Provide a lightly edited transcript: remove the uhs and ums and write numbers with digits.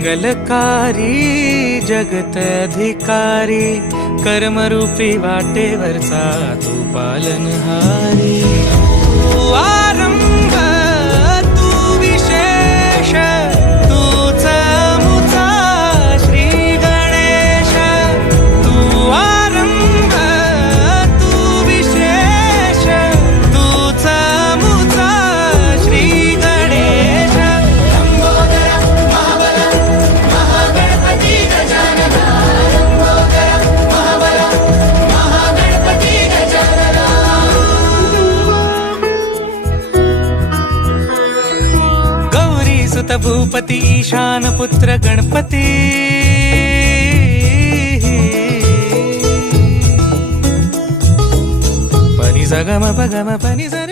मंगलकारी जगत अधिकारी, कर्मरूपी वाटेवरचा तू पालनहारी। तू आरंभ तू विशेष, तूच मुचा श्री गणेश। तू आरंभ तू विशेष, तूच मुचा श्री गणेश। सुत भूपती ईशान पुत्र गणपती, पनी सा ग म प ग म पनी सा